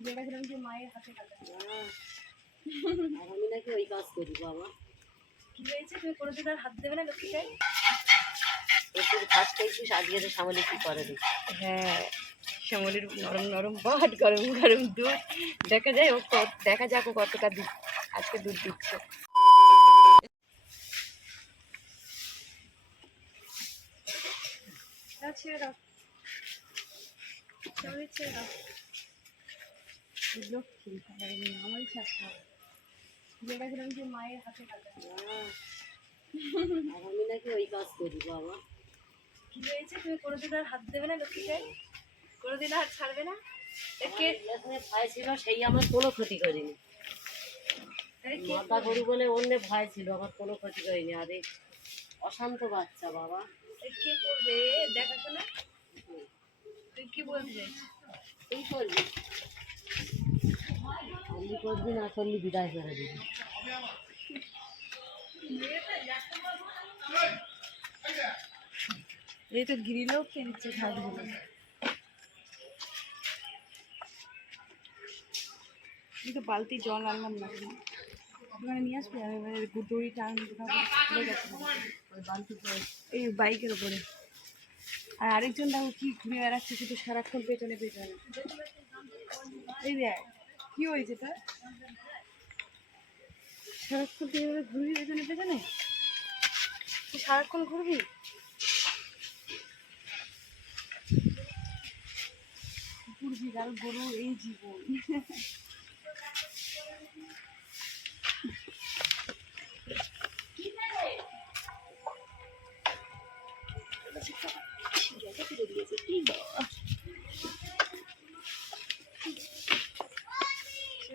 ভেবেছিলাম যে মায়ের হাতে কাটা আমি নাকি ওই কাজ করি বাবা। কি হয়েছে? তুমি কোনোদিন আর হাত দেবে না লক্ষ্মীটাই? প্রচুর ঘাস খাইছিস আজকে তো সামনে কি করে দিস হ্যাঁ শ্যামলির নরম নরম বাট গরম গরম দুধ। দেখা যায় ও কত- দেখা যাক ও কতটা দুধ আজকে দুধ দিচ্ছে। ছেড়ে দাও। ছেড়ে দাও। লক্ষ্মী আমারই যে মায়ের হাতে আমি নাকি ওই কাজ করি বাবা। কি হয়েছে? তুমি কোনোদিন আর হাত দেবে না লক্ষ্মীটাই? কোনোদিন আর ছাড়বে না? কে ভয় ছিল সেই আমার কোনো ক্ষতি করিনি। মাথা গরু বলে অন্য ভয় ছিল আমার কোনো ক্ষতি করিনি। আর এই অশান্ত বাচ্চা বাবা। এ কে করবে? দেখাশোনা? তুই কি বলতে চাইছিস তুই করবি? আমি করবি বিদায় করে দিবি এই তো গ্রিলও খেয়ে নিচ্ছে ঘাসগুলো আমি তো বালতি জল আনলাম না। ওখানে নিয়ে আসবে? আমি এবারে দড়ি টান এই বাইকের ওপরে। আর আরেকজন দেখো কি ঘুরে বেড়াচ্ছে শুধু সারাক্ষণ পেছনে পেছনে। এই দেখ। কি হয়েছে তার সারাক্ষণ তুই এভাবে ঘুরবি পেছনে পেছনে তুই সারাক্ষণ ঘুরবি? কুকুর বিড়াল গরু এই জীবন।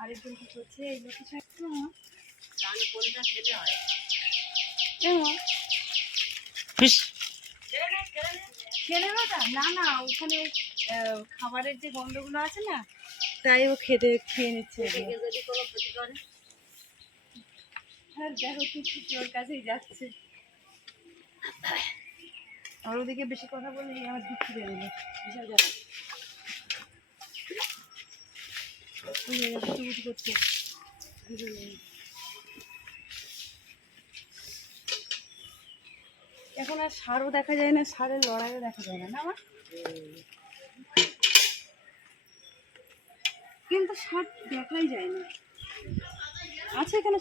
আরেকজন কি করছে? না হয় না তা? না না ওখানে খাবারের যে গন্ধগুলো আছে না তাই ও খেতে খেয়ে নিচ্ছে। যদি কোনো ক্ষতি করে আর দেখো ওর কাছেই যাচ্ছে। আর ওদিকে বেশি কথা বলে আমার দুঃখ দিল বিশাল যাবে করছে এখন আর সারও দেখা যায় না সারের লড়াইও দেখা যায় না না আমার কিন্তু সার দেখাই যায় না। আছে এখানে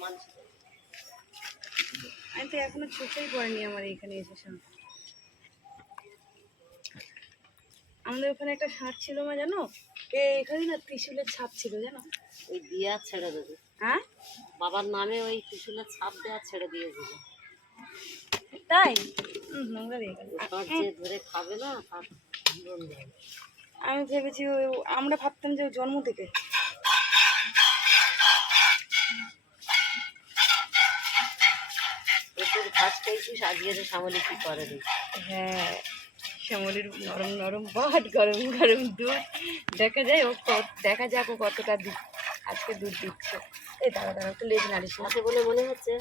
মানুষ আমি তো এখনও চোখেই পড়েনি আমার এখানে এসে সাপ আমাদের ওখানে একটা সাপ ছিল মা জানো? এখানে না ত্রিশুলের ছাপ ছিল জানো? ওই দিয়া ছেড়ে দেবে। হ্যাঁ? বাবার নামে ওই ত্রিশুলের ছাপ দেওয়া ছেড়ে তাই? নোংরা দিয়ে তার যে ধরে খাবে না আমি ভেবেছি ও- আমরা ভাবতাম যে জন্ম থেকে ঘাস খাইছিস? আজকে সামনে কি করে হ্যাঁ। শ্যামলির নরম নরম বাট গরম গরম দুধ। দেখা যায় ও দেখা যাক ও কতটা দুধ আজকে দুধ দিচ্ছে। এই দাঁড়া দাঁড়া একটু লেজ নাড়িস না। বলে মনে হচ্ছে?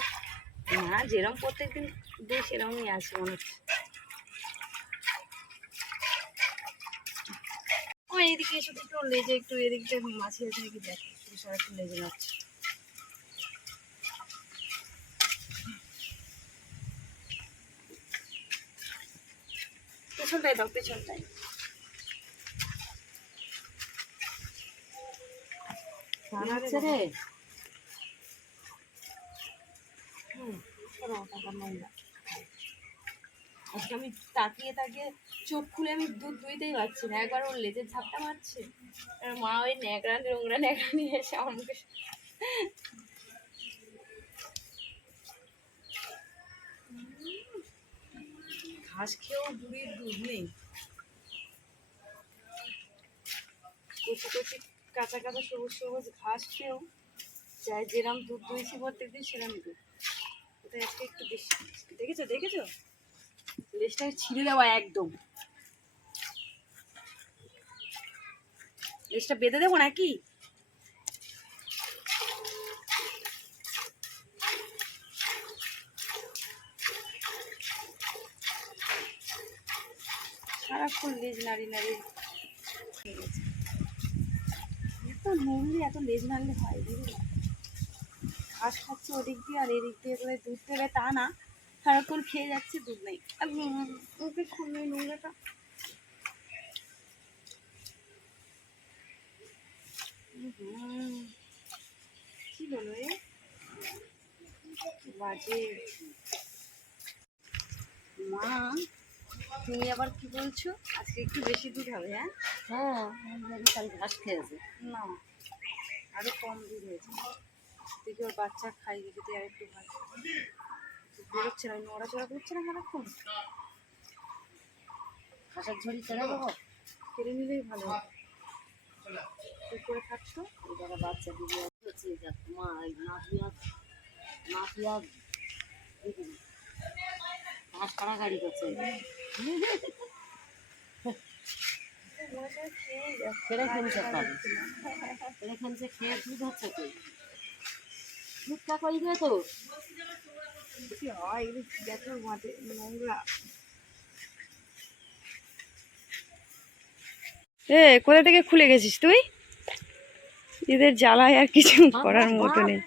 না যেরকম প্রত্যেকদিন দিই সেরকমই আছে মনে হচ্ছে। এইদিকে এসে একটু লেজে একটু এদিকটা মাছি আছে নাকি দেখ একটু লেজে নাচ্ছে পেছনটাই দাও, পেছনটাই। আজকে আমি তাকিয়ে তাকিয়ে চোখ খুলে আমি দুধ দুইতেই পারছি না ওর লেজের ঝাপটা মারছে। মা ওই ন্যাকড়া নোংরা ন্যাকড়া নিয়ে এসে আমার ঘাস খেয়েও বুড়ির দুধ নেই। কচি কচি কাঁচা কাঁচা সবুজ সবুজ ঘাস খেয়েও যাই যেরম দুধ দুইছি প্রত্যেকদিন, সেরম দুধ ওটা আজকে একটু বেশি দেখেছ দেখেছ? লেজটা ছিঁড়ে দেওয়া একদম। লেজটা বেঁধে দেবো নাকি? সারাক্ষণ লেজ নাড়ি নাড়ি। এত নড়লে এত লেজ নাড়লে হয় ঘাস খাচ্ছে ওদিক দিয়ে আর এদিক দিয়ে করে দুধ দেবে, তা না। সারাক্ষণ খেয়ে যাচ্ছে, দুধ নেই। ওকে খুলবে নোংরাটা। কি বলো এ বাজে। মা। তুমি আবার কি বলছো? আজকে একটু বেশি দুধ হবে হ্যাঁ? হ্যাঁ কাল ঘাস খেয়েছে। না আরও কম দুধ হয়েছে। দেখি ওর বাচ্চা খাইয়ে যদি আর একটু ভালো বেরোচ্ছে না নড়াচড়া করছে না সারাক্ষণ ঘাসের ঝড়ি ছেড়ে দেবো? কেড়ে নিলেই ভালো করে খাচ্ছ? এই যারা বাচ্চা দিদি হচ্ছে মা এই নাতিয়া নাতিয়া দিদি ঘাস কাড়াকাড়ি করছে। ছেড়ে ফেলছে পাবে ছেড়ে ফেলছে খেয়ে দুধ হচ্ছে তো কই তো। হয়? এগুলো মাঠে নোংরা। এ কোথা থেকে খুলে গেছিস তুই? এদের জ্বালায় আর কিছু করার মতো নেই।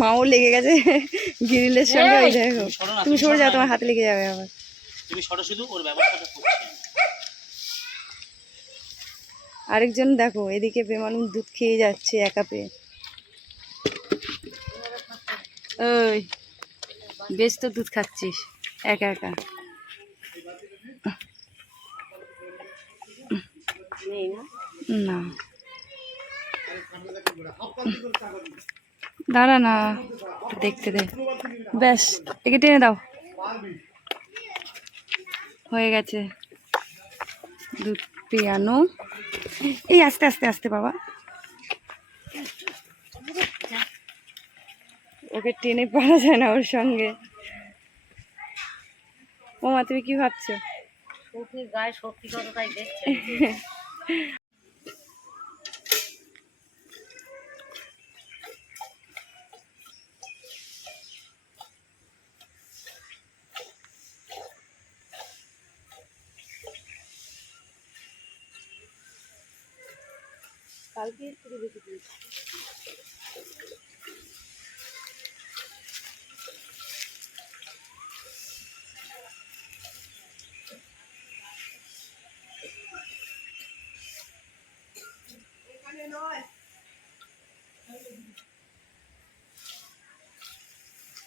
মাও লেগে গেছে। গ্রিলের সঙ্গে ওই দেখো। তুমি সরে যাও তোমার হাতে লেগে যাবে আবার। তুমি সরো শুধু ওর ব্যবস্থাটা আরেকজন দেখো এদিকে বেমানুন দুধ খেয়ে যাচ্ছে একা পেয়ে ওই বেশ তো দুধ খাচ্ছিস একা একা। না? না। দাঁড়া না দেখতে দে। ব্যাস একে টেনে দাও। হয়ে গেছে। দুধ পিয়ানো। এই আস্তে আস্তে আস্তে বাবা। ওকে টেনে পারা যায় না ওর সঙ্গে। ও মা তুমি কি ভাবছ? গায়ে শক্তি কতটাই দেখছে। কালকে থেকে বেশি দিয়েছি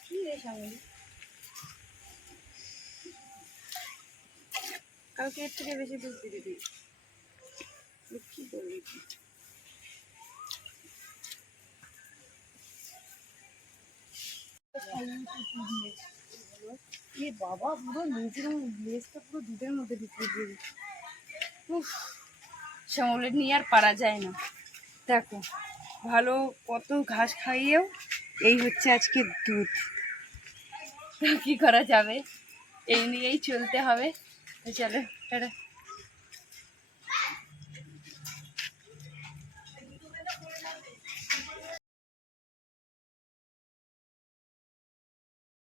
কি রে সামনে কালকে এর থেকে বেশি দুধ দিয়ে দিবি কি করবি এ বাবা, পুরো নিজের লেজটা পুরো দুধের মধ্যে ঢুকিয়ে দিয়ে উফ শ্যামলের নিয়ে আর পারা যায় না। দেখো, ভালো কত ঘাস খাইয়েও এই হচ্ছে আজকে দুধ। কি করা যাবে? এই নিয়েই চলতে হবে। চলো, টাটা।